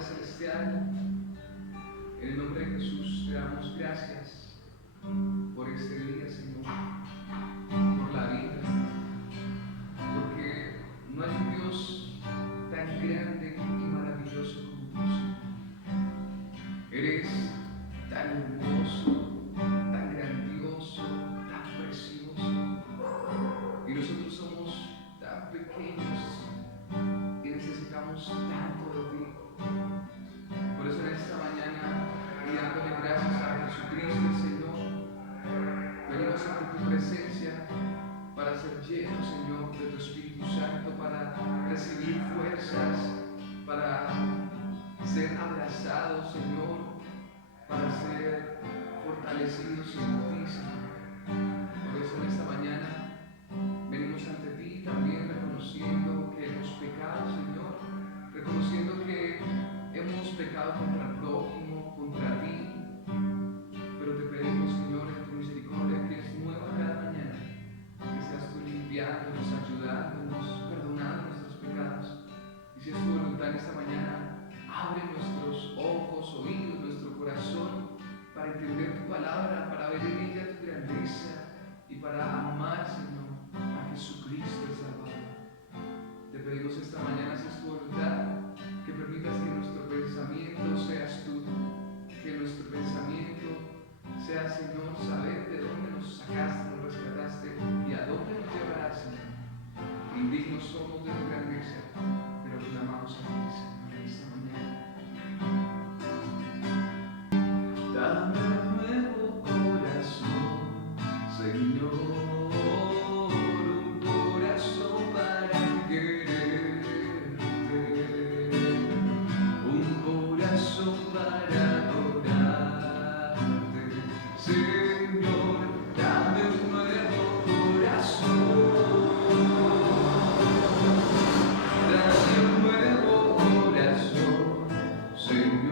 Padre Celestial, en el nombre de Jesús te damos gracias por este día, Señor, por la vida, porque no hay un Dios tan grande y maravilloso como tú, Señor. Eres tan hermoso, tan grandioso, tan precioso, y nosotros somos tan pequeños y necesitamos tanto de ti. Por eso en esta mañana, y dándole gracias a Jesucristo el Señor, venimos ante tu presencia para ser llenos, Señor, de tu Espíritu Santo, para recibir fuerzas, para ser abrazados, Señor, para ser fortalecidos en ti, Señor. Por eso en esta mañana venimos ante ti también reconociendo que hemos pecado, Señor, reconociendo que hemos pecado contra el prójimo, contra ti, pero te pedimos, Señor, en tu misericordia, que es nueva cada mañana, que seas tú limpiándonos, ayudándonos, perdonando nuestros pecados. Y si es tu voluntad en esta mañana, abre nuestros ojos, oídos, nuestro corazón, para entender tu palabra, para ver en ella tu grandeza y para amar, Señor, a Jesucristo el Salvador. Te pedimos esta mañana, si es tu voluntad, que permitas que nuestro pensamiento seas tú, que nuestro pensamiento sea, Señor, saber de dónde nos sacaste, nos rescataste y a dónde nos llevarás, Señor. Indignos somos de tu grandeza, pero clamamos a ti, Señor, en esta mañana. Dame un nuevo corazón, Señor, un corazón para quererte, un corazón para adorarte, Señor, dame un nuevo corazón, dame un nuevo corazón, Señor.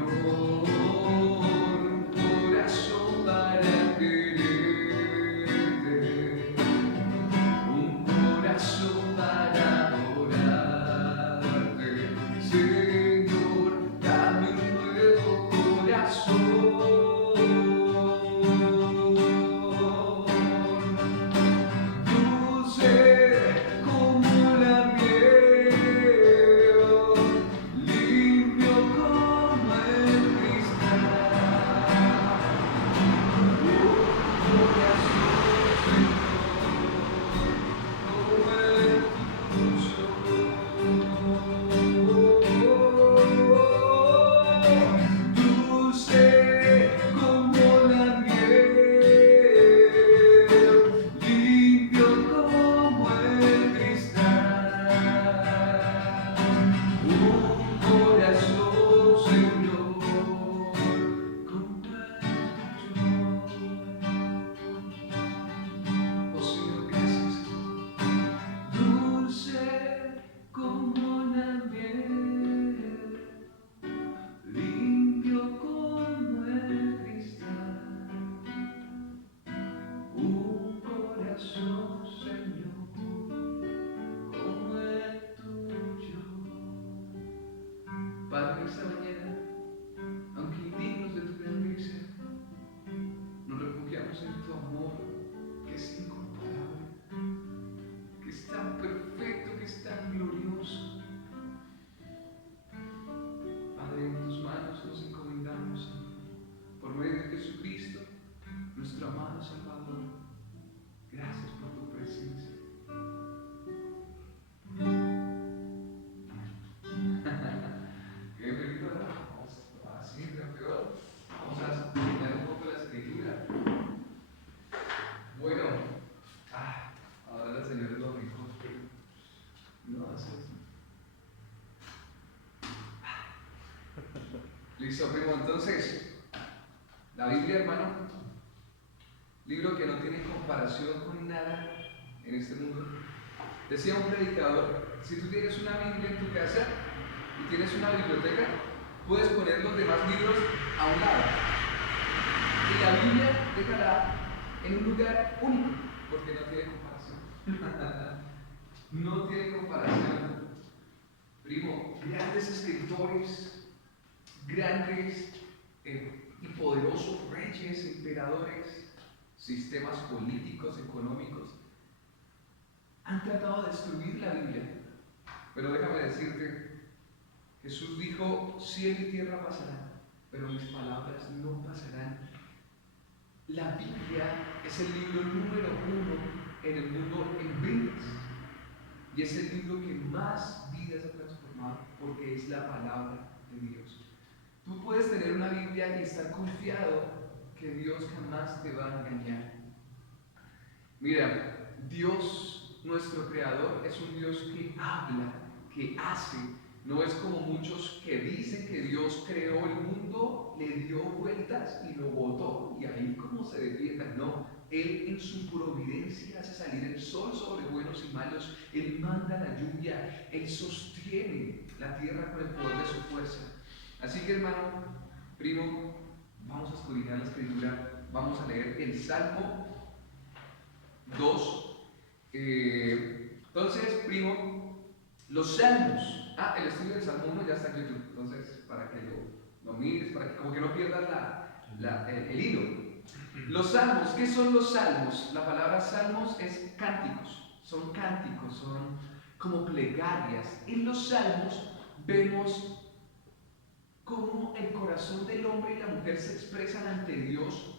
Padre, esta mañana, aunque indignos de tu grandeza, nos refugiamos en tu amor, que es incomparable, que es tan perfecto, que es tan glorioso. Padre, en tus manos nos encomendamos, Señor, por medio de Jesucristo, nuestro amado Salvador. Gracias por tu presencia. Qué película. Vamos así, campeón. Vamos a estudiar un poco la escritura. Bueno, ahora el Señor es lo mejor. No haces. Listo, primo. Entonces, la Biblia, hermano, libro que no tiene comparación con nada en este mundo. Decía un predicador, si tú tienes una Biblia en tu casa y tienes una biblioteca, puedes poner los demás libros a un lado. Y la Biblia déjala en un lugar único, porque no tiene comparación. No tiene comparación. Primo, grandes escritores grandes y poderosos reyes, emperadores, sistemas políticos, económicos, han tratado de destruir la Biblia. Pero déjame decirte, Jesús dijo, cielo y tierra pasarán, pero mis palabras no pasarán. La Biblia es el libro número 1 en el mundo en ventas. Y es el libro que más vidas ha transformado porque es la palabra de Dios. Tú puedes tener una Biblia y estar confiado que Dios jamás te va a engañar. Mira, Dios, nuestro Creador, es un Dios que habla, que hace. No es como muchos que dicen que Dios creó el mundo, le dio vueltas y lo botó y ahí como se defiendan. No, Él en su providencia hace salir el sol sobre buenos y malos. Él manda la lluvia, Él sostiene la tierra con el poder de su fuerza. Así que, hermano, primo, vamos a escudriñar la escritura, vamos a leer el Salmo 2. Entonces, primo, los salmos. El estudio del Salmo 1 ya está en YouTube, entonces para que lo mires, para que como que no pierdas el hilo. Los salmos, ¿qué son los salmos? La palabra salmos es cánticos, son como plegarias. En los salmos vemos cómo el corazón del hombre y la mujer se expresan ante Dios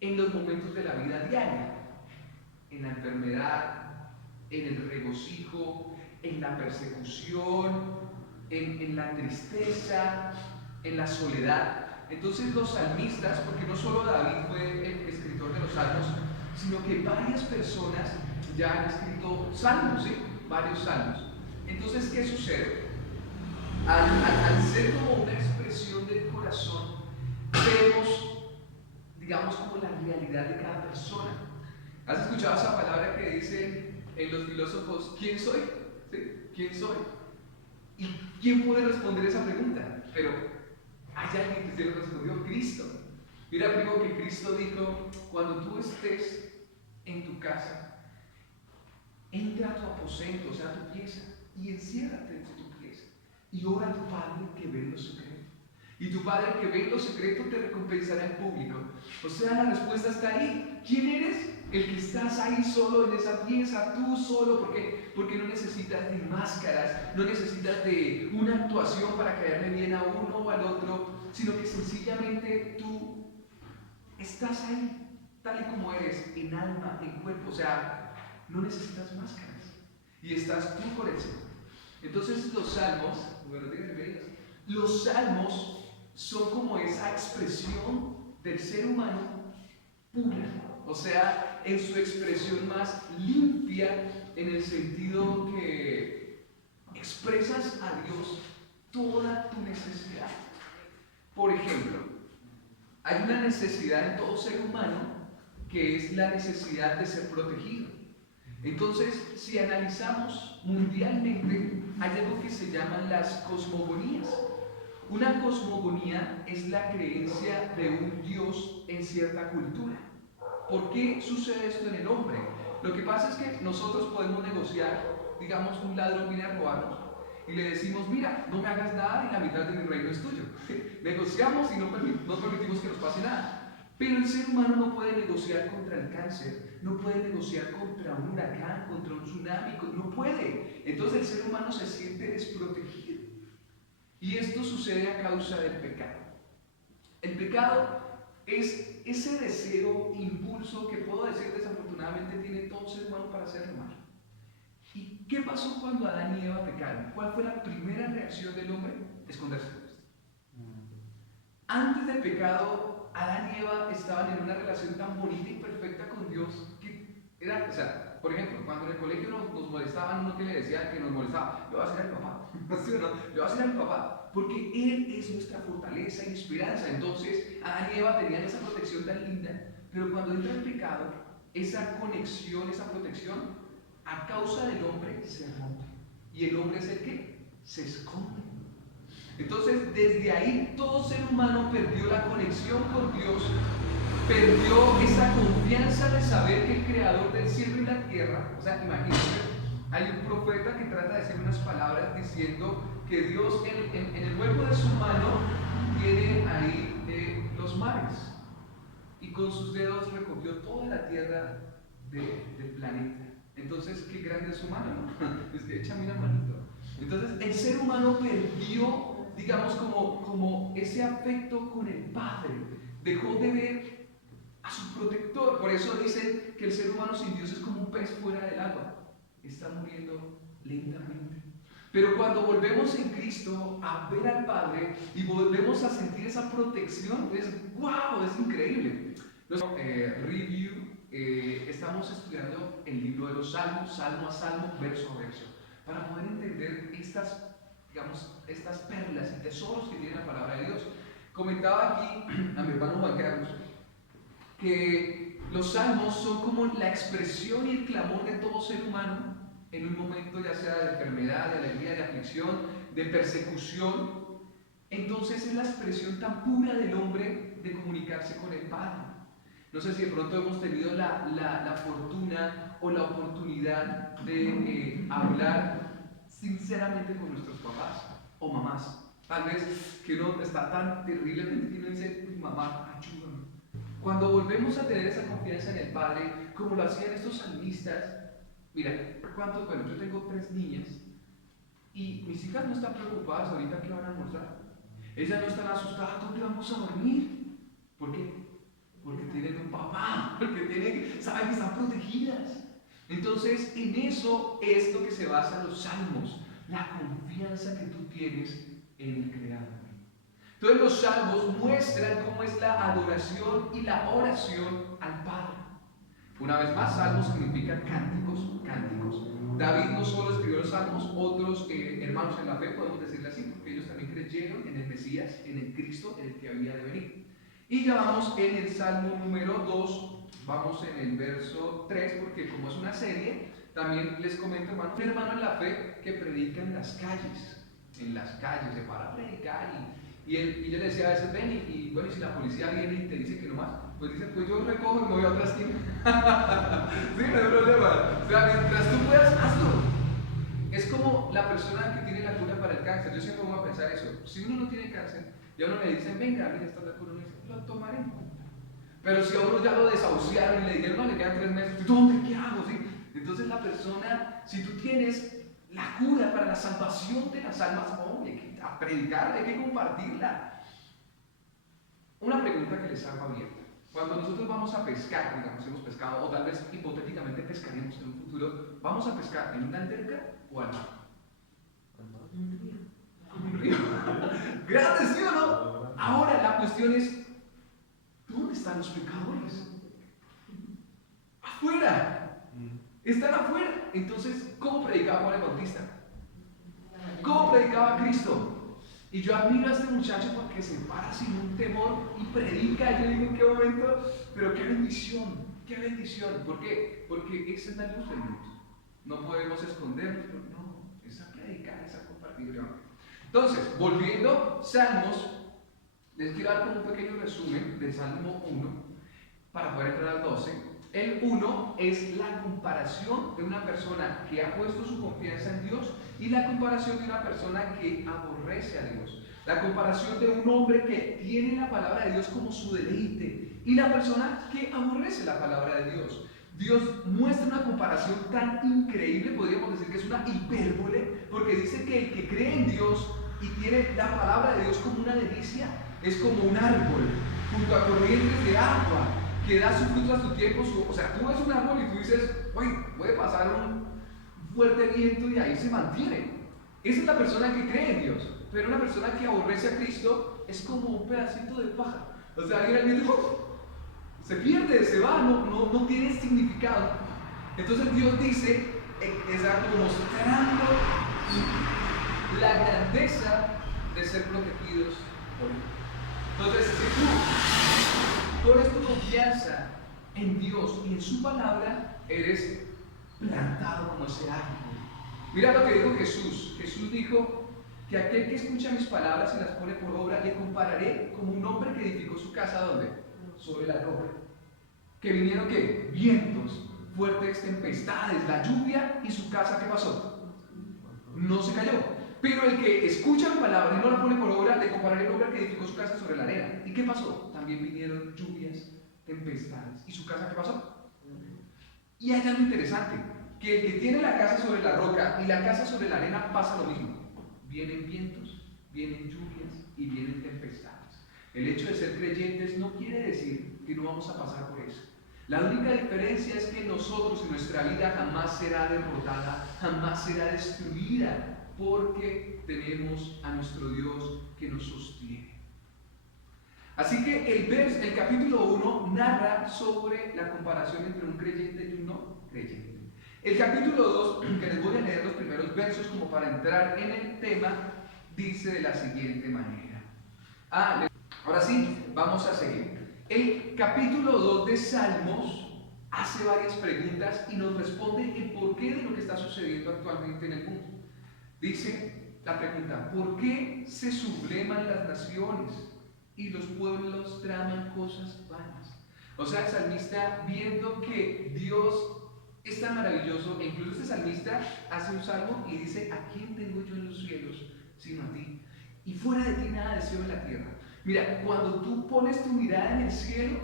en los momentos de la vida diaria, en la enfermedad, en el regocijo, en la persecución, en la tristeza, en la soledad. Entonces los salmistas, porque no solo David fue el escritor de los salmos, sino que varias personas ya han escrito salmos, ¿sí? Varios salmos. Entonces, ¿qué sucede? Al ser como una expresión del corazón, vemos, digamos, como la realidad de cada persona. ¿Has escuchado esa palabra que dicen en los filósofos, ¿quién soy? ¿Sí? ¿Quién soy? ¿Y quién puede responder esa pregunta? Pero hay alguien que se lo respondió, Cristo. Mira, primo, que Cristo dijo, cuando tú estés en tu casa, entra a tu aposento, o sea, a tu pieza, y enciérrate en tu pieza, y ora a tu Padre que ve en lo secreto. Y tu Padre que ve en lo secreto te recompensará en público. O sea, la respuesta está ahí. ¿Quién eres? El que estás ahí solo en esa pieza, tú solo, porque no necesitas de máscaras, no necesitas de una actuación para caerle bien a uno o al otro, sino que sencillamente tú estás ahí, tal y como eres, en alma, en cuerpo, o sea, no necesitas máscaras, y estás tú por el Señor. Entonces los salmos, los salmos son como esa expresión del ser humano pura, o sea, en su expresión más limpia, en el sentido que expresas a Dios toda tu necesidad. Por ejemplo, hay una necesidad en todo ser humano que es la necesidad de ser protegido. Entonces, si analizamos mundialmente, hay algo que se llaman las cosmogonías. Una cosmogonía es la creencia de un Dios en cierta cultura. ¿Por qué sucede esto en el hombre? Lo que pasa es que nosotros podemos negociar, digamos, un ladrón viene a robarnos y le decimos, mira, no me hagas nada y la mitad de mi reino es tuyo. Negociamos y no permitimos que nos pase nada. Pero el ser humano no puede negociar contra el cáncer, no puede negociar contra un huracán, contra un tsunami, no puede. Entonces el ser humano se siente desprotegido. Y esto sucede a causa del pecado. El pecado es ese deseo, impulso que puedo decir desafortunadamente tiene todo ser humano para hacer lo malo. ¿Y qué pasó cuando Adán y Eva pecaron? ¿Cuál fue la primera reacción del hombre? Esconderse. Antes del pecado, Adán y Eva estaban en una relación tan bonita y perfecta con Dios que era, o sea, por ejemplo, cuando en el colegio nos molestaban, uno que le decía que nos molestaba, le va a hacer a mi papá, ¿sí o no? Le va a hacer a mi papá, porque Él es nuestra fortaleza y esperanza. Entonces, Adán y Eva tenían esa protección tan linda, pero cuando entra el pecado, esa conexión, esa protección, a causa del hombre, se rompe. ¿Y el hombre es el qué? Se esconde. Entonces, desde ahí, todo ser humano perdió la conexión con Dios, perdió esa confianza de saber que el creador del cielo y la tierra, o sea, imagínense, hay un profeta que trata de decir unas palabras diciendo que Dios en el hueco de su mano tiene ahí los mares y con sus dedos recogió toda la tierra del planeta. Entonces, qué grande es su mano, ¿no? Es que échame una manito. Entonces, el ser humano perdió, digamos, como ese afecto con el Padre. Dejó de ver a su protector. Por eso dicen que el ser humano sin Dios es como un pez fuera del agua. Está muriendo lentamente. Pero cuando volvemos en Cristo a ver al Padre y volvemos a sentir esa protección, es wow, es increíble. Review, estamos estudiando el libro de los Salmos, salmo a salmo, verso a verso, para poder entender estas, digamos, estas perlas y tesoros que tiene la palabra de Dios. Comentaba aquí a mi hermano Juan Carlos que los salmos son como la expresión y el clamor de todo ser humano en un momento ya sea de enfermedad, de alegría, de aflicción, de persecución. Entonces es la expresión tan pura del hombre de comunicarse con el Padre. No sé si de pronto hemos tenido la fortuna o la oportunidad de hablar sinceramente con nuestros papás o mamás. Tal vez que uno está tan terriblemente que uno dice, mamá, ayúdame. Cuando volvemos a tener esa confianza en el Padre, como lo hacían estos salmistas, mira, ¿cuántos? Bueno, yo tengo 3 niñas y mis hijas no están preocupadas ahorita que van a almorzar. Ellas no están asustadas, ¿dónde vamos a dormir? ¿Por qué? Porque tienen un papá, porque saben que están protegidas. Entonces, en eso es lo que se basan los salmos, la confianza que tú tienes en el Creador. Entonces, los salmos muestran cómo es la adoración y la oración al Padre. Una vez más, salmos significan cánticos, cánticos. David no solo escribió los salmos, otros hermanos en la fe, podemos decirle así, porque ellos también creyeron en el Mesías, en el Cristo, en el que había de venir. Y ya vamos en el Salmo número 2, vamos en el verso 3, porque como es una serie, también les comento, hermano, un hermano en la fe que predica en las calles, se para a predicar, y yo le decía a veces, ven, y bueno, y si la policía viene y te dice que no más, pues dice, pues yo recojo y me voy a otra esquina. Sí, no hay problema. O sea, mientras tú puedas, hazlo. Es como la persona que tiene la cura para el cáncer. Yo siempre voy a pensar eso. Si uno no tiene cáncer, y a uno le dicen, venga, mira, esta es la cura, uno dice, lo tomaré en cuenta. Pero si a uno ya lo desahuciaron y le dijeron, no, le quedan 3 meses, ¿dónde? ¿Qué hago? ¿Sí? Entonces la persona, si tú tienes la cura para la salvación de las almas, oh, hay que predicarla, hay que compartirla. Una pregunta que les hago abierta. Cuando nosotros vamos a pescar, digamos, hemos pescado, o tal vez hipotéticamente pescaremos en un futuro, ¿vamos a pescar en una alberca o al mar? Un río. Grande, ¿sí o no? Ahora la cuestión es, ¿dónde están los pecadores? Afuera. Están afuera. Entonces, ¿cómo predicaba Juan el Bautista? ¿Cómo predicaba Cristo? Y yo admiro a este muchacho porque se para sin un temor y predica. Yo digo, ¿en qué momento? Pero qué bendición, qué bendición. ¿Por qué? Porque esa es la luz del mundo. No podemos escondernos, no, es a predicar, es a compartir. Entonces, volviendo, Salmos, les quiero dar como un pequeño resumen del Salmo 1 para poder entrar al 12. El 1 es la comparación de una persona que ha puesto su confianza en Dios y la comparación de una persona que aborrece a Dios. La comparación de un hombre que tiene la palabra de Dios como su deleite y la persona que aborrece la palabra de Dios. Dios muestra una comparación tan increíble, podríamos decir que es una hipérbole, porque dice que el que cree en Dios y tiene la palabra de Dios como una delicia, es como un árbol junto a corrientes de agua que da su fruto a su tiempo. O sea, tú ves un árbol y tú dices, uy, puede pasar un fuerte viento y ahí se mantiene. Esa es la persona que cree en Dios. Pero una persona que aborrece a Cristo es como un pedacito de paja. O sea, viene el viento, se pierde, se va, no tiene significado. Entonces Dios dice, como mostrando la grandeza de ser protegidos por Él. Entonces, si tú pones tu confianza en Dios y en su palabra, eres plantado como ese árbol. Mira lo que dijo Jesús. Jesús dijo que aquel que escucha mis palabras y las pone por obra, le compararé como un hombre que edificó su casa, ¿dónde? Sobre la roca. Que vinieron, ¿qué? Vientos, fuertes tempestades, la lluvia, y su casa, ¿qué pasó? No se cayó. Pero el que escucha mi palabra y no la pone por obra, le compararé al hombre que edificó su casa sobre la arena. ¿Y qué pasó? También vinieron lluvias, tempestades. ¿Y su casa qué pasó? Y hay algo interesante, que el que tiene la casa sobre la roca y la casa sobre la arena pasa lo mismo. Vienen vientos, vienen lluvias y vienen tempestades. El hecho de ser creyentes no quiere decir que no vamos a pasar por eso. La única diferencia es que nosotros en nuestra vida jamás será derrotada, jamás será destruida, porque tenemos a nuestro Dios que nos sostiene. Así que el capítulo 1 narra sobre la comparación entre un creyente y un no creyente. El capítulo 2, que les voy a leer los primeros versos como para entrar en el tema, dice de la siguiente manera. Ahora sí, vamos a seguir. El capítulo 2 de Salmos hace varias preguntas y nos responde el porqué de lo que está sucediendo actualmente en el mundo. Dice la pregunta: ¿por qué se subleman las naciones y los pueblos traman cosas vanas? O sea, el salmista, viendo que Dios es tan maravilloso, e incluso este salmista hace un salmo y dice: ¿a quién tengo yo en los cielos sino a ti? Y fuera de ti nada deseo en la tierra. Mira, cuando tú pones tu mirada en el cielo,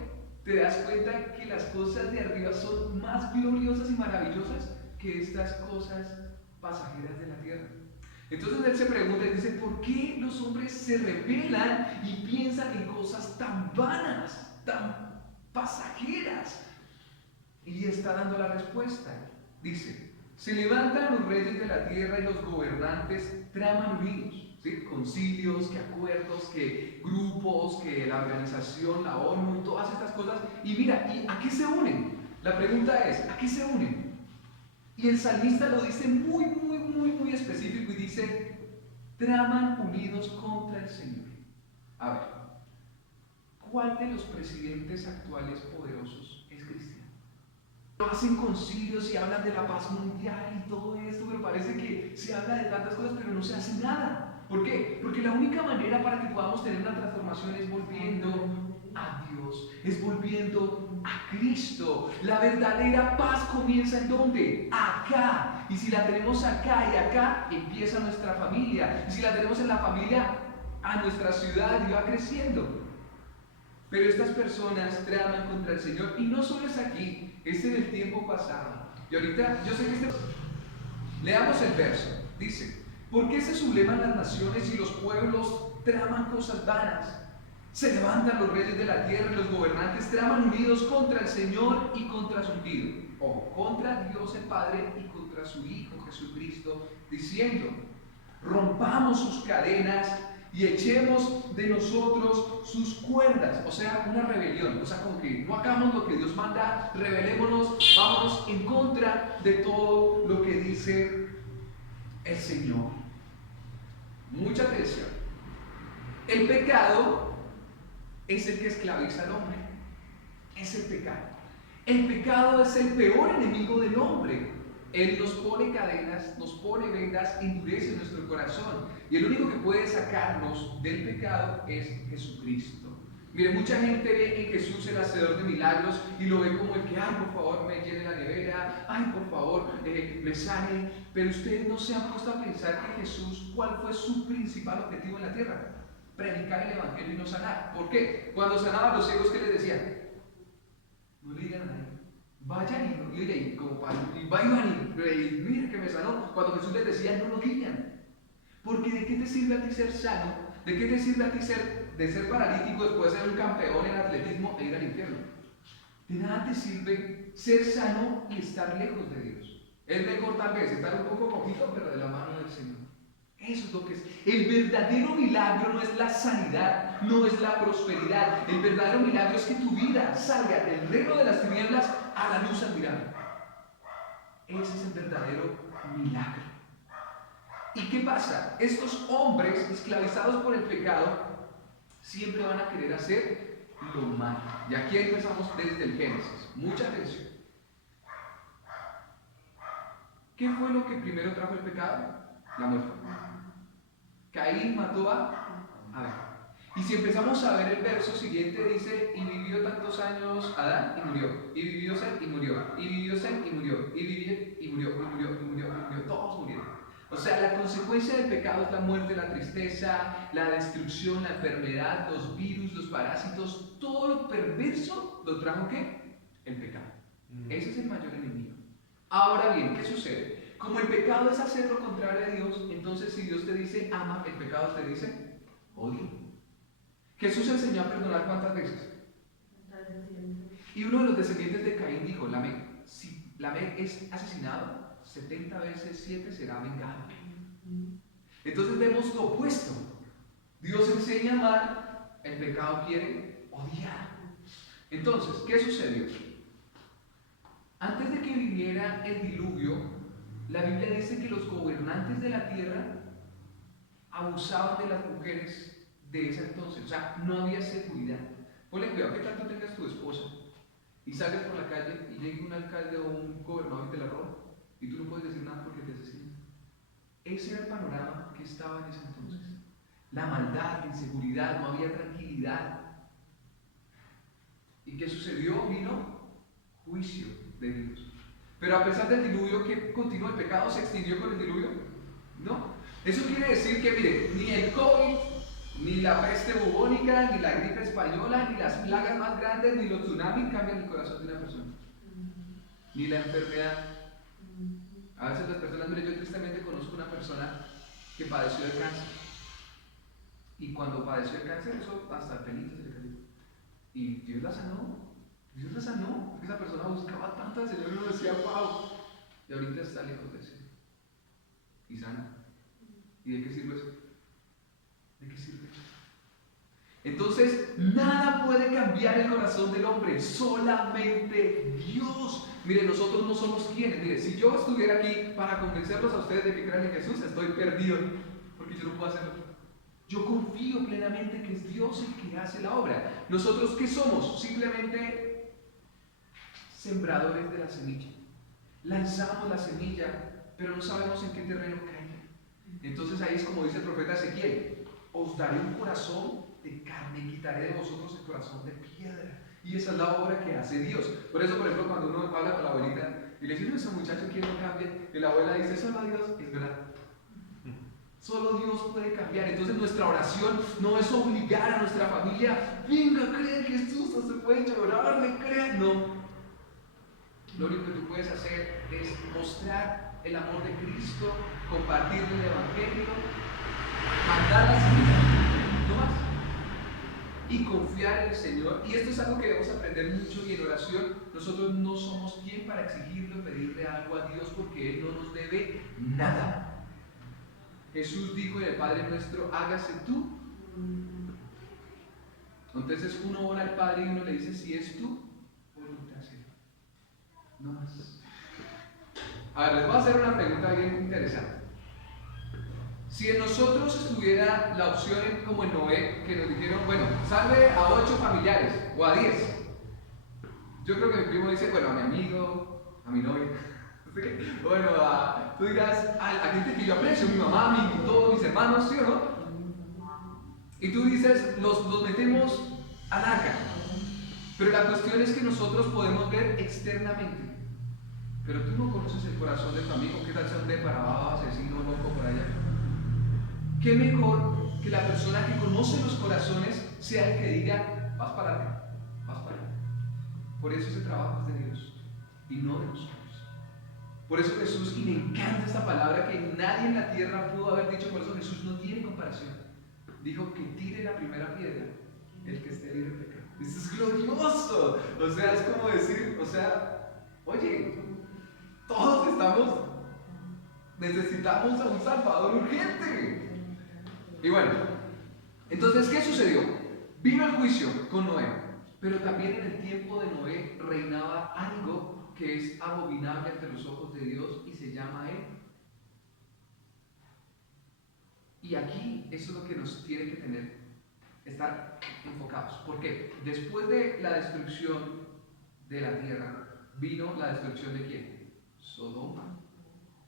te das cuenta que las cosas de arriba son más gloriosas y maravillosas que estas cosas pasajeras de la tierra. Entonces él se pregunta y dice: ¿por qué los hombres se rebelan y piensan en cosas tan vanas, tan pasajeras? Y está dando la respuesta. Dice: se levantan los reyes de la tierra y los gobernantes traman unidos. ¿Sí? Concilios, que acuerdos, que grupos, que la organización, la ONU, todas estas cosas. Y mira, ¿y a qué se unen? La pregunta es: ¿a qué se unen? Y el salmista lo dice muy específico y dice: traman unidos contra el Señor. A ver, ¿cuál de los presidentes actuales poderosos es cristiano? Hacen concilios y hablan de la paz mundial y todo esto, pero parece que se habla de tantas cosas, pero no se hace nada. ¿Por qué? Porque la única manera para que podamos tener una transformación es volviendo a Dios, es volviendo a Cristo. La verdadera paz comienza ¿en dónde? Acá. Y si la tenemos acá y acá, empieza nuestra familia. Y si la tenemos en la familia, a nuestra ciudad, y va creciendo. Pero estas personas traman contra el Señor, y no solo es aquí, es en el tiempo pasado. Y ahorita, yo sé que leamos el verso. Dice: ¿por qué se subleman las naciones y los pueblos traman cosas vanas? Se levantan los reyes de la tierra y los gobernantes traman unidos contra el Señor y contra su ungido. O contra Dios el Padre y contra su Hijo Jesucristo, diciendo: rompamos sus cadenas y echemos de nosotros sus cuerdas. O sea, una rebelión. O sea, como que no hagamos lo que Dios manda, rebelémonos, vámonos en contra de todo lo que dice el Señor. Mucha atención. El pecado es el que esclaviza al hombre. Es el pecado. El pecado es el peor enemigo del hombre. Él nos pone cadenas, nos pone vendas, endurece nuestro corazón. Y el único que puede sacarnos del pecado es Jesucristo. Mire, mucha gente ve en Jesús el hacedor de milagros y lo ve como el que: ay, por favor, me llene la nevera, ay, por favor, me sane. Pero ustedes no se han puesto a pensar que Jesús, ¿cuál fue su principal objetivo en la tierra? Predicar el evangelio y no sanar. ¿Por qué? Cuando sanaba a los ciegos, ¿qué les decía? No le digan a nadie. Vayan y oigan, como para, y vayan y mira que me sanó. Cuando Jesús les decía: no lo digan. Porque ¿de qué te sirve a ti ser sano? ¿De qué te sirve a ti ser paralítico, después de ser un campeón en atletismo e ir al infierno? De nada te sirve ser sano y estar lejos de Dios. Es mejor tal vez estar un poco cojito, pero de la mano del Señor. Eso es lo que es. El verdadero milagro no es la sanidad, no es la prosperidad. El verdadero milagro es que tu vida salga del reino de las tinieblas a la luz admirable. Ese es el verdadero milagro. ¿Y qué pasa? Estos hombres esclavizados por el pecado siempre van a querer hacer lo malo. Y aquí empezamos desde el Génesis. Mucha atención. ¿Qué fue lo que primero trajo el pecado? La muerte. Caín mató a Abel. Y si empezamos a ver el verso siguiente, dice: y vivió tantos años Adán y murió, y vivió Set y murió, y vivió Set y murió, y vivió y murió, todos murieron. O sea, la consecuencia del pecado es la muerte, la tristeza, la destrucción, la enfermedad, los virus, los parásitos, todo lo perverso lo trajo ¿qué? El pecado. Ese es el mayor enemigo. Ahora bien, ¿qué sucede? Como el pecado es hacer lo contrario a Dios, entonces si Dios te dice ama, el pecado te dice odio. Jesús enseñó a perdonar ¿cuántas veces? Y uno de los descendientes de Caín dijo, Lamec, si Lamec es asesinado, 70 veces 7 será vengado. Entonces vemos lo opuesto. Dios enseña a amar, el pecado quiere odiar. Entonces, ¿qué sucedió? Antes de que viniera el diluvio, la Biblia dice que los gobernantes de la tierra abusaban de las mujeres de ese entonces. O sea, no había seguridad. Ponle cuidado que tanto tengas tu esposa y sales por la calle y llega un alcalde o un gobernador y te la roba y tú no puedes decir nada porque te asesinan. Ese era el panorama que estaba en ese entonces. La maldad, la inseguridad, no había tranquilidad. ¿Y qué sucedió? Vino juicio de Dios. Pero a pesar del diluvio, ¿qué continuó? ¿El pecado se extinguió con el diluvio? No. Eso quiere decir que, mire, ni el COVID, ni la peste bubónica, ni la gripe española, ni las plagas más grandes, ni los tsunamis cambian el corazón de una persona. Ni la enfermedad. A veces las personas, mire, yo tristemente conozco una persona que padeció de cáncer. Y cuando padeció de cáncer, eso hasta el pelito se le cayó. Y Dios la sanó. Dios la sanó. Porque esa persona buscaba tanto al Señor y no decía, wow. Y ahorita está lejos de Él. Y sana. ¿Y de qué sirve eso? ¿De qué sirve? Entonces, nada puede cambiar el corazón del hombre, solamente Dios. Mire, nosotros no somos quienes. Mire, si yo estuviera aquí para convencerlos a ustedes de que crean en Jesús, estoy perdido, porque yo no puedo hacerlo. Yo confío plenamente que es Dios el que hace la obra. ¿Nosotros qué somos? Simplemente sembradores de la semilla. Lanzamos la semilla, pero no sabemos en qué terreno cae. Entonces ahí es como dice el profeta Ezequiel: os daré un corazón de carne y quitaré de vosotros el corazón de piedra. Y esa es la obra que hace Dios. Por eso, por ejemplo, cuando uno habla con la abuelita y le dice, no, ese muchacho quiere no cambie, y la abuela dice, solo Dios, es verdad. Solo Dios puede cambiar. Entonces nuestra oración no es obligar a nuestra familia, venga, cree que Jesús no se puede llorar, le crean. No. Lo único que tú puedes hacer es mostrar el amor de Cristo, compartir el Evangelio, mandar la semilla, no más. Y confiar en el Señor. Y esto es algo que debemos aprender mucho, y en oración nosotros no somos quien para exigirle o pedirle algo a Dios, porque Él no nos debe nada. Jesús dijo en el Padre Nuestro, hágase tú. Entonces uno ora al Padre y uno le dice, si es tú, voluntad sea. No más. A ver, les voy a hacer una pregunta bien interesante. Si en nosotros estuviera la opción como en Noé, que nos dijeron, bueno, salve a 8 familiares o a 10. Yo creo que mi primo dice, bueno, a mi amigo, a mi novia. Bueno, tú dirás, a gente que yo aprecio, mi mamá, todos mis hermanos, ¿sí o no? Y tú dices, los metemos al arca. Pero la cuestión es que nosotros podemos ver externamente. Pero tú no conoces el corazón de tu amigo. ¿Qué tal sea un depravado, asesino, loco por allá? ¿Qué mejor que la persona que conoce los corazones sea el que diga, vas para acá, vas para allá? Por eso ese trabajo es de Dios y no de nosotros. Por eso Jesús, y me encanta esta palabra que nadie en la tierra pudo haber dicho, por eso Jesús no tiene comparación. Dijo que tire la primera piedra el que esté libre de pecado. Esto es glorioso. O sea, es como decir, oye, todos necesitamos a un Salvador urgente. Y bueno, entonces, ¿qué sucedió? Vino el juicio con Noé, pero también en el tiempo de Noé reinaba algo que es abominable ante los ojos de Dios y se llama Él. Y aquí eso es lo que nos tiene que estar enfocados. ¿Por qué? Después de la destrucción de la tierra, vino la destrucción de ¿quién? Sodoma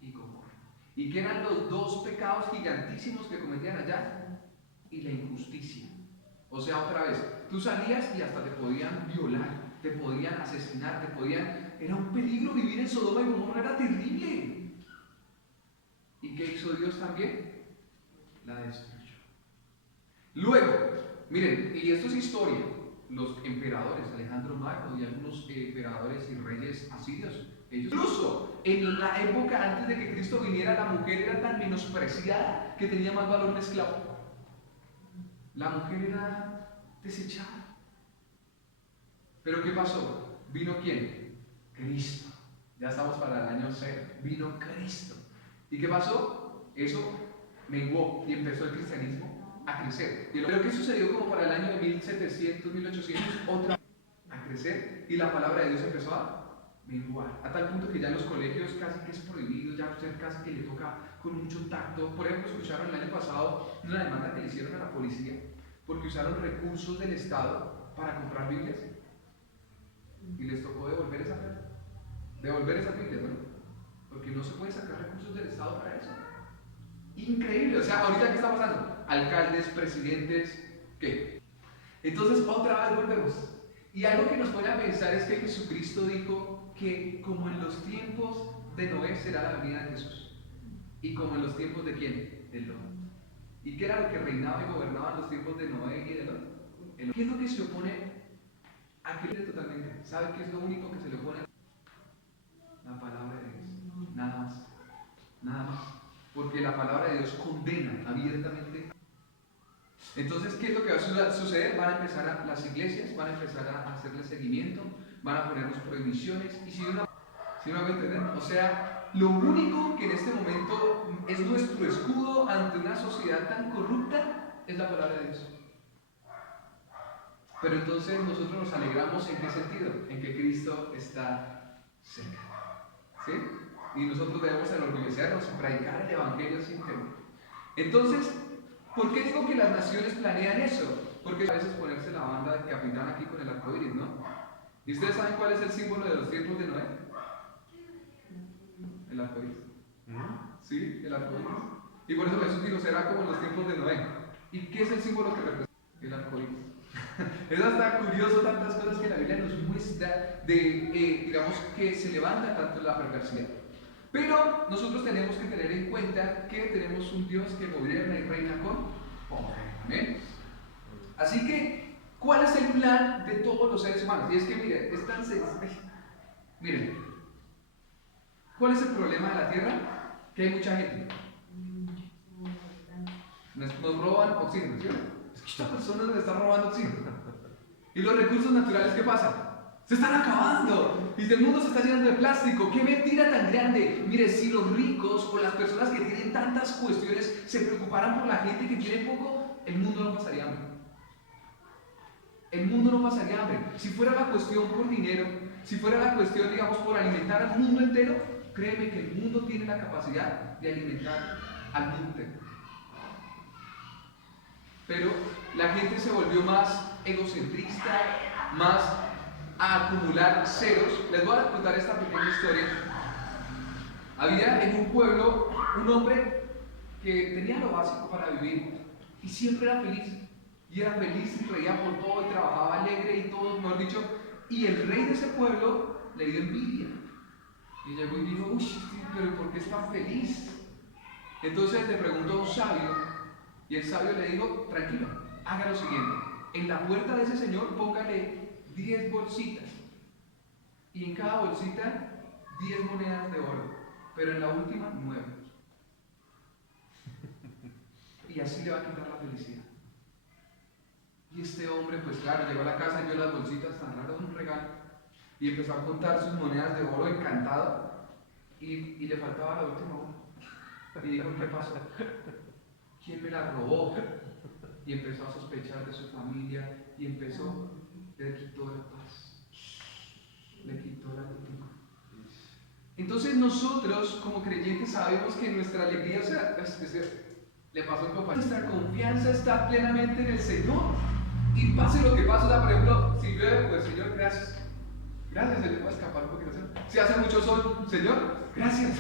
y Gomorra. ¿Y qué eran los dos pecados gigantísimos que cometían allá? Y la injusticia. O sea, otra vez, tú salías y hasta te podían violar, te podían asesinar, era un peligro vivir en Sodoma y Gomorra, era terrible. ¿Y qué hizo Dios también? La destruyó. Luego, miren, y esto es historia, los emperadores, Alejandro Magno y algunos emperadores y reyes asirios, ellos, incluso en la época antes de que Cristo viniera, la mujer era tan menospreciada que tenía más valor un esclavo. La mujer era desechada. Pero ¿qué pasó? ¿Vino quién? Cristo. Ya estamos para el año 0. Vino Cristo. ¿Y qué pasó? Eso menguó y empezó el cristianismo a crecer. Y lo que sucedió como para el año de 1700, 1800, otra vez a crecer y la palabra de Dios empezó a menguar. A tal punto que ya en los colegios casi que es prohibido, ya usted casi que le toca con mucho tacto. Por ejemplo, escucharon el año pasado una demanda que le hicieron a la policía porque usaron recursos del Estado para comprar Biblias y les tocó devolver esas Biblias, ¿no? Porque no se puede sacar recursos del Estado para eso. Increíble, o sea, ahorita ¿qué está pasando? Alcaldes, presidentes, ¿qué? Entonces otra vez volvemos. Y algo que nos pone a pensar es que Jesucristo dijo que como en los tiempos de Noé será la venida de Jesús. Y como en los tiempos de ¿quién? De Lot. ¿Y qué era lo que reinaba y gobernaba en los tiempos de Noé y de Lot? ¿Qué es lo que se opone a que totalmente? ¿Sabe qué es lo único que se le opone? La palabra de Dios. Nada más. Nada más. Porque la palabra de Dios condena abiertamente. Entonces, ¿qué es lo que va a suceder? Van a empezar las iglesias, van a empezar a hacerle seguimiento, van a ponernos prohibiciones. Y si no me voy a entender, o sea, lo único que en este momento es nuestro escudo ante una sociedad tan corrupta es la palabra de Dios. Pero entonces nosotros nos alegramos ¿en qué sentido? En que Cristo está cerca. ¿Sí? Y nosotros debemos enorgullecernos y predicar el Evangelio sin temor. Entonces, ¿por qué digo que las naciones planean eso? Porque a veces ponerse la banda de capitán aquí con el arco iris, ¿no? ¿Y ustedes saben cuál es el símbolo de los tiempos de Noé? El arco iris. ¿Sí? El arco iris. Y por eso Jesús dijo, será como en los tiempos de Noé. ¿Y qué es el símbolo que representa? El arco iris. Es hasta curioso tantas cosas que la Biblia nos muestra de, digamos, que se levanta tanto la perversidad. Pero nosotros tenemos que tener en cuenta que tenemos un Dios que gobierna y reina con poder. ¿Amén? Así que, ¿cuál es el plan de todos los seres humanos? Y es que, miren, es tan sencillo. Miren, ¿cuál es el problema de la Tierra? Que hay mucha gente. Nos roban oxígeno, ¿sí? Es que esta persona nos está robando oxígeno. ¿Y los recursos naturales qué pasa? Se están acabando y el mundo se está llenando de plástico. ¡Qué mentira tan grande! Mire, si los ricos o las personas que tienen tantas cuestiones se preocuparan por la gente que tiene poco, el mundo no pasaría hambre. El mundo no pasaría hambre. Si fuera la cuestión por dinero, si fuera la cuestión, digamos, por alimentar al mundo entero, créeme que el mundo tiene la capacidad de alimentar al mundo entero. Pero la gente se volvió más egocentrista, más a acumular ceros. Les voy a contar esta pequeña historia. Había en un pueblo un hombre que tenía lo básico para vivir y siempre era feliz. Y era feliz y reía por todo y trabajaba alegre y todo, mejor dicho. Y el rey de ese pueblo le dio envidia. Y llegó y dijo, uy, pero ¿por qué es tan feliz? Entonces le preguntó a un sabio y el sabio le dijo, tranquilo, haga lo siguiente. En la puerta de ese señor póngale 10 bolsitas y en cada bolsita 10 monedas de oro, pero en la última 9. Y así le va a quitar la felicidad. Y este hombre, pues claro, llegó a la casa y vio las bolsitas tan raras, un regalo, y empezó a contar sus monedas de oro encantado y le faltaba la última una. Y dijo, ¿qué pasó? ¿Quién me la robó? Y empezó a sospechar de su familia y empezó, le quitó la paz, le quitó la alegría. Entonces nosotros como creyentes sabemos que nuestra alegría, o sea, le pasó a un compañero, nuestra confianza está plenamente en el Señor. Y pase lo que pase, por ejemplo, si llueve, pues Señor, gracias. Gracias, se le puede escapar un poquito. Si hace mucho sol, Señor, gracias.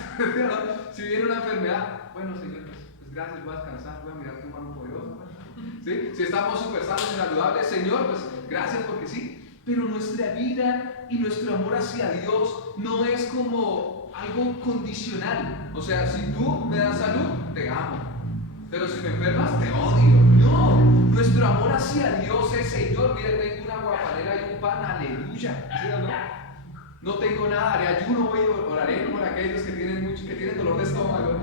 Si viene una enfermedad, bueno, Señor, pues gracias, voy a descansar, voy a mirar tu mano poderosa. ¿Sí? Si estamos súper sanos y saludables, Señor, pues gracias porque sí. Pero nuestra vida y nuestro amor hacia Dios no es como algo condicional. O sea, si tú me das salud, te amo. Pero si me enfermas, te odio. No, nuestro amor hacia Dios es: Señor, mire, tengo una guapanera y un pan, aleluya. ¿Sí o no? No tengo nada, haré ayuno, voy, oraré por aquellos que tienen dolor de estómago.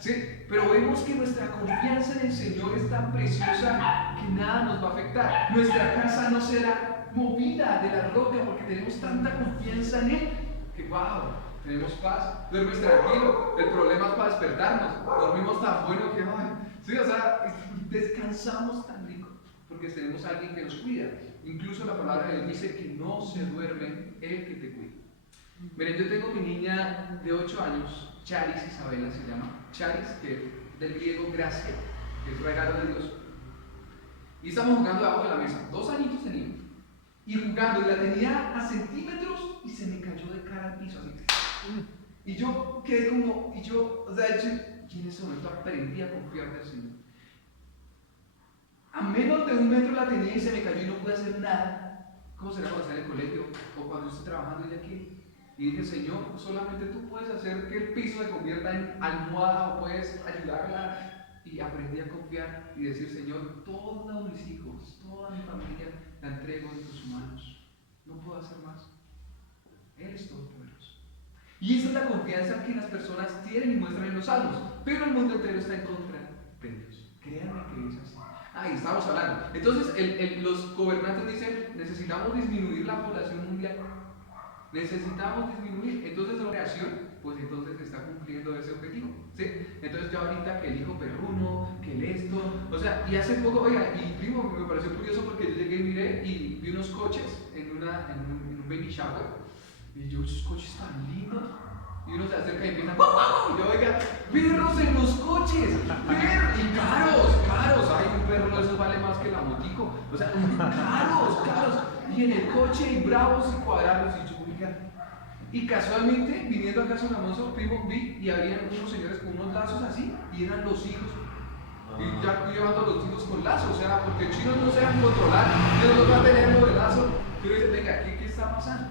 ¿Sí? Pero vemos que nuestra confianza en el Señor es tan preciosa que nada nos va a afectar. Nuestra casa no será movida de la roca porque tenemos tanta confianza en Él que, wow, tenemos paz. Duermes tranquilo. El problema es para despertarnos. Dormimos tan bueno que, ay, sí, o sea, descansamos tan rico porque tenemos a alguien que nos cuida. Incluso la palabra de Dios dice que no se duerme el que te cuida. Miren, yo tengo mi niña de 8 años, Charis Isabela se llama. Charis, que del griego gracia, que es regalo de Dios. Y estamos jugando debajo de la mesa, 2 añitos tenía. Y jugando, y la tenía a centímetros y se me cayó de cara al piso, así. Y yo quedé como, o sea, y en ese momento aprendí a confiar en el Señor. A menos de 1 metro la tenía y se me cayó y no pude hacer nada. ¿Cómo será cuando está en el colegio o cuando estoy trabajando ella aquí? Y dije: Señor, solamente tú puedes hacer que el piso se convierta en almohada o puedes ayudarla. Y aprendí a confiar y decir: Señor, todos mis hijos, toda mi familia la entrego en tus manos. No puedo hacer más. Él es todopoderoso. Y esa es la confianza que las personas tienen y muestran en los salmos. Pero el mundo entero está en contra de Dios. Créanme que es así. Ahí estamos hablando. Entonces, los gobernantes dicen: necesitamos disminuir la población mundial. Necesitamos disminuir. Entonces, la creación, pues entonces está cumpliendo ese objetivo. ¿Sí? Entonces, yo ahorita que el hijo perruno, que el esto. O sea, y hace poco, oiga, y primo, me pareció curioso porque yo llegué y miré y vi unos coches en un baby shower. Y yo, esos coches tan lindos. Y uno se acerca y empieza: ¡wow, wow! Y yo, oiga, perros en los coches, perros, y caros, ay, un perro de esos vale más que la motico, o sea, caros, y en el coche, y bravos y cuadrados, y yo, oiga, y casualmente, viniendo acá a San Alonso, primo, vi, y habían unos señores con unos lazos así, y eran los hijos, y ya llevando a los hijos con lazos, o sea, porque chinos no se dejan controlar, ellos no van a tener lo de lazo, y uno dice: venga, ¿qué está pasando?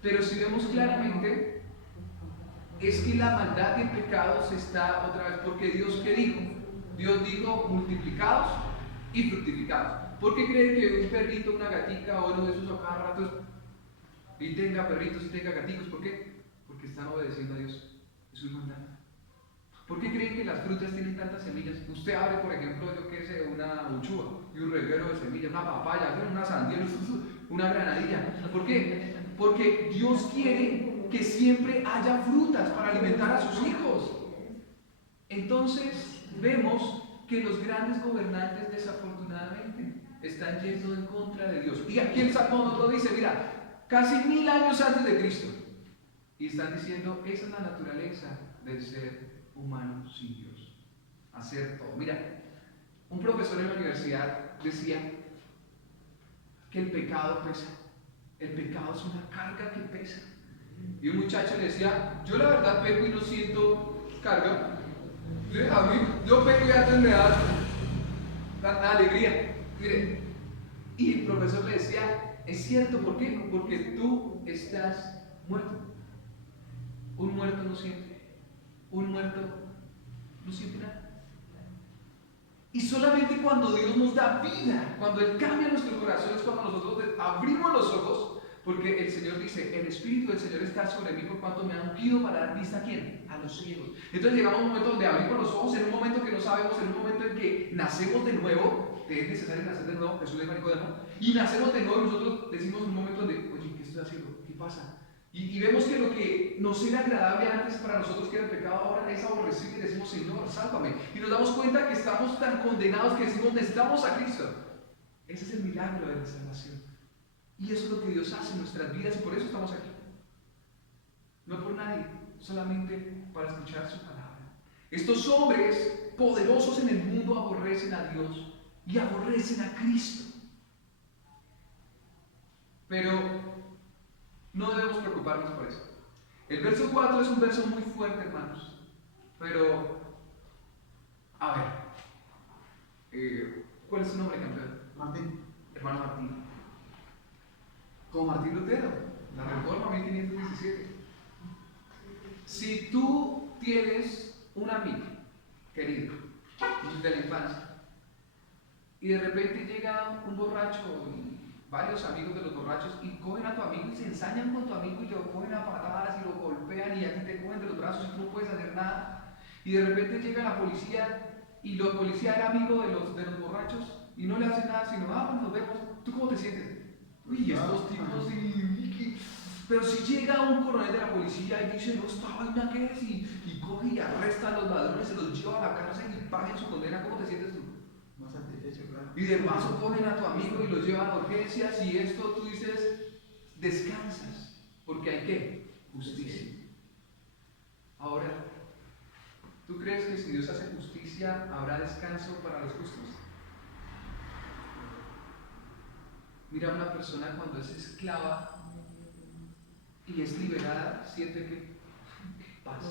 Pero si vemos claramente, es que la maldad y el pecado se está otra vez, porque Dios, ¿qué dijo? Dios dijo: multiplicados y fructificados. ¿Por qué creen que un perrito, una gatica o uno de esos a cada rato y tenga perritos y tenga gaticos? ¿Por qué? Porque están obedeciendo a Dios. Es un mandato. ¿Por qué creen que las frutas tienen tantas semillas? Usted abre, por ejemplo, yo qué sé, una uchuva y un reguero de semillas, una papaya, una sandía, una granadilla. ¿Por qué? Porque Dios quiere que siempre haya frutas para alimentar a sus hijos. Entonces, vemos que los grandes gobernantes, desafortunadamente, están yendo en contra de Dios. Y aquí el Salmo nos lo dice, mira, casi 1000 años antes de Cristo. Y están diciendo: esa es la naturaleza del ser humano sin Dios. Hacer todo. Mira, un profesor en la universidad decía que el pecado pesa. El pecado es una carga que pesa. Y un muchacho le decía: yo la verdad peco y no siento carga. A mí, yo peco y antes me da alegría. Mire, y el profesor le decía: es cierto, ¿por qué? Porque tú estás muerto. Un muerto no siente. Un muerto no siente nada. Y solamente cuando Dios nos da vida, cuando Él cambia nuestro corazón, es cuando nosotros abrimos los ojos, porque el Señor dice: el Espíritu del Señor está sobre mí por cuanto me ha ungido para dar vista a ¿quién? A los ciegos. Entonces llegamos a un momento donde abrimos los ojos, en un momento que no sabemos, en un momento en que nacemos de nuevo, que es necesario nacer de nuevo, Jesús dijo a Nicodemo, y nacemos de nuevo y nosotros decimos en un momento donde: oye, ¿qué estoy haciendo? ¿Qué pasa? Y vemos que lo que nos era agradable antes para nosotros, que era el pecado, ahora es aborrecible, y decimos: Señor, sálvame. Y nos damos cuenta que estamos tan condenados que decimos: necesitamos a Cristo. Ese es el milagro de la salvación. Y eso es lo que Dios hace en nuestras vidas, y por eso estamos aquí. No por nadie, solamente para escuchar su palabra. Estos hombres poderosos en el mundo aborrecen a Dios y aborrecen a Cristo. Pero no debemos preocuparnos por eso. El verso 4 es un verso muy fuerte, hermanos. Pero, a ver, ¿cuál es su nombre, campeón? Martín. Hermano Martín. Como Martín Lutero. La Reforma 1517. Si tú tienes un amigo querido de la infancia y de repente llega un borracho y varios amigos de los borrachos y cogen a tu amigo y se ensañan con tu amigo y lo cogen a patadas y lo golpean y a ti te cogen de los brazos y tú no puedes hacer nada, y de repente llega la policía y la policía era amigo de los borrachos y no le hace nada sino, pues nos vemos, ¿tú cómo te sientes? Uy, estos tipos pero si llega un coronel de la policía y dice, no, esta vaina qué es, y coge y arresta a los ladrones, se los lleva a la cárcel y paga su condena, ¿cómo te sientes tú? Más satisfecho, claro. Y de paso cogen a tu amigo y lo llevan a urgencias y esto tú dices, descansas, porque hay ¿qué? Justicia. Ahora, ¿tú crees que si Dios hace justicia habrá descanso para los justos? Mira, una persona cuando es esclava y es liberada, siente que paz.